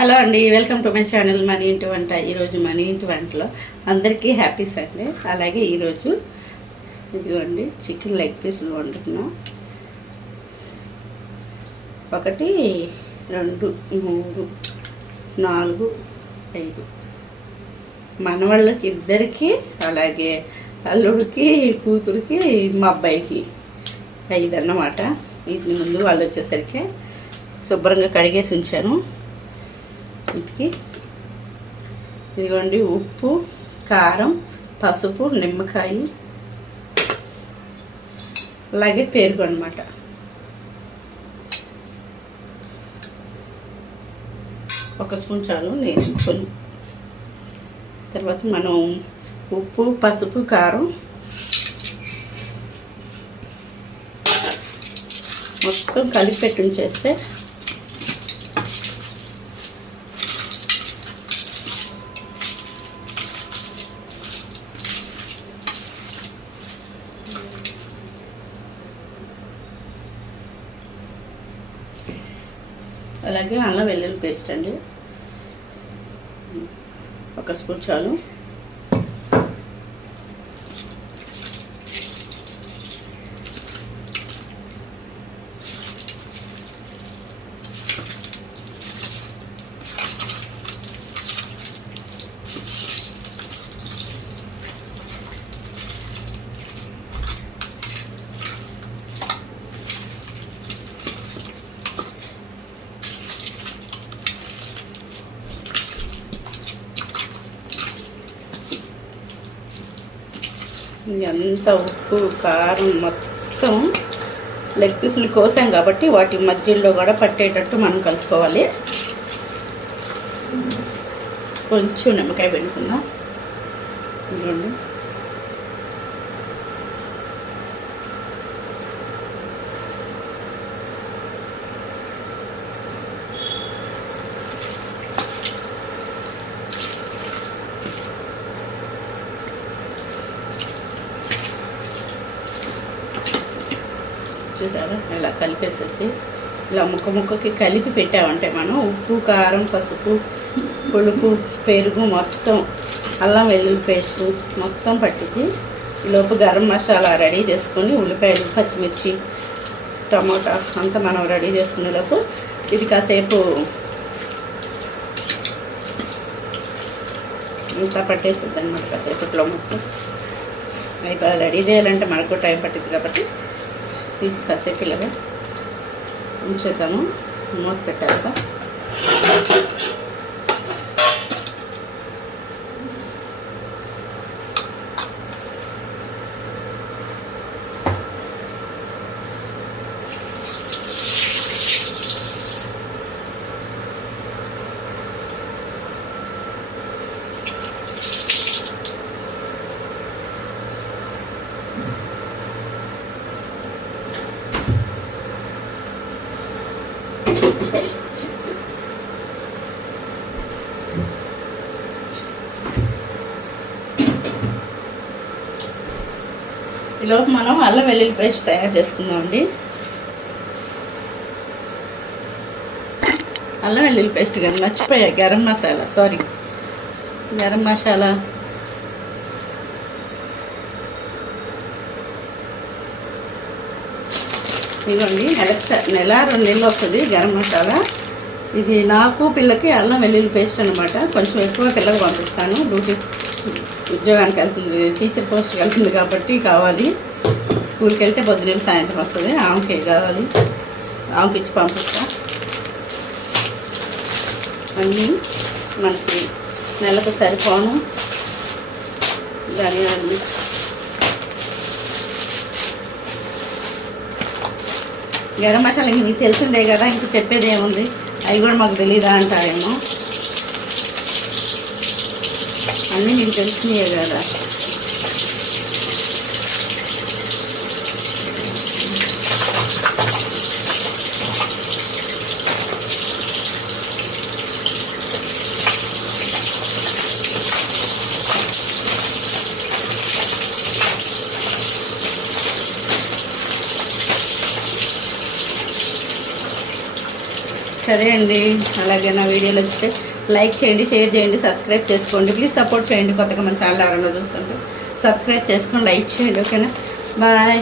Hello అండి, welcome to my channel మన ఇంటి వంట. ఈరోజు మన ఇంటి వంటలో అందరికీ హ్యాపీ సండే. అలాగే ఈరోజు ఇదిగోండి చికెన్ లెగ్ పీసులు వండుతున్నాం. 1 2 3 4 5 మనవాళ్ళకి ఇద్దరికి, అలాగే అల్లుడికి, కూతురికి, మా అబ్బాయికి 5 అన్నమాట. వీటిని ముందు వాళ్ళు వచ్చేసరికి శుభ్రంగా కడిగేసి ఉంచాను. ఇంటికి ఇదిగోండి ఉప్పు, కారం, పసుపు, నిమ్మకాయ, అలాగే పెరుగు అన్నమాట. ఒక స్పూన్ చాలు. నేను కొన్ని తర్వాత మనం ఉప్పు, పసుపు, కారం మొత్తం కలిపి పెట్టి ఉంచేస్తే అలాగే అల్లం వెల్లుల్లి పేస్ట్ అండి, 1 స్పూన్ చాలు. ఎంత ఉప్పు, కారం మొత్తం లెగ్ పీసులు కోసాం కాబట్టి వాటి మధ్యలో కూడా పట్టేటట్టు మనం కలుపుకోవాలి. కొంచెం నిమ్మకాయ పెట్టుకుందాం. ఇదిగోండి చూసారా, ఇలా కలిపేసేసి ఇలా ముక్కకి కలిపి పెట్టామంటే మనం ఉప్పు, కారం, పసుపు, పులుపు, పెరుగు మొత్తం అల్లం వెల్లుల్లి పేస్టు మొత్తం పట్టింది. ఈలోపు గరం మసాలా రెడీ చేసుకొని ఉల్లిపాయలు, పచ్చిమిర్చి, టమోటా అంతా మనం రెడీ చేసుకునేలోపు ఇది కాసేపు ఇంత పట్టేస్తుంది అన్నమాట. కాసేపట్లో మొత్తం అయిపోయి రెడీ చేయాలంటే మనకు టైం పట్టింది కాబట్టి ఇది కాసేపు ఇలాగా ఉంచేద్దాము. మూత పెట్టేస్తాం. ఈలోపు మనం అల్లం వెల్లుల్లి పేస్ట్ తయారు చేసుకుందామండి. అల్లం వెల్లుల్లి పేస్ట్ కానీ మర్చిపోయా, గరం మసాలా, గరం మసాలా, ఇదిగోండి నెల 2 నెలలు వస్తుంది గరం మసాలా. ఇది నాకు పిల్లకి అల్లం వెల్లుల్లి పేస్ట్ అనమాట. కొంచెం ఎక్కువ పిల్లకి పంపిస్తాను. ఉద్యోగానికి వెళ్తుంది, టీచర్ పోస్ట్కి వెళ్తుంది కాబట్టి కావాలి. స్కూల్కి వెళ్తే పొద్దున్న సాయంత్రం వస్తుంది. ఆమెకి కావాలి, ఆమెకి ఇచ్చి పంపిస్తా. అన్నీ మనకి నెలకు సరిపోను. ధనియాలు, గరం మసాలా ఇంక మీకు తెలిసిందే కదా, ఇంక చెప్పేది ఏముంది, అవి కూడా మాకు తెలీదా అంటారేమో. అన్నీ మీకు తెలిసినాయే కదా. సరే అండి, అలాగే నా వీడియోలు వస్తే లైక్ చేయండి, షేర్ చేయండి, సబ్స్క్రైబ్ చేసుకోండి. ప్లీజ్ సపోర్ట్ చేయండి. కొత్తగా మన ఛానల్ ఎవరైనా చూస్తుంటే సబ్స్క్రైబ్ చేసుకొని లైక్ చేయండి. ఓకేనా? బాయ్.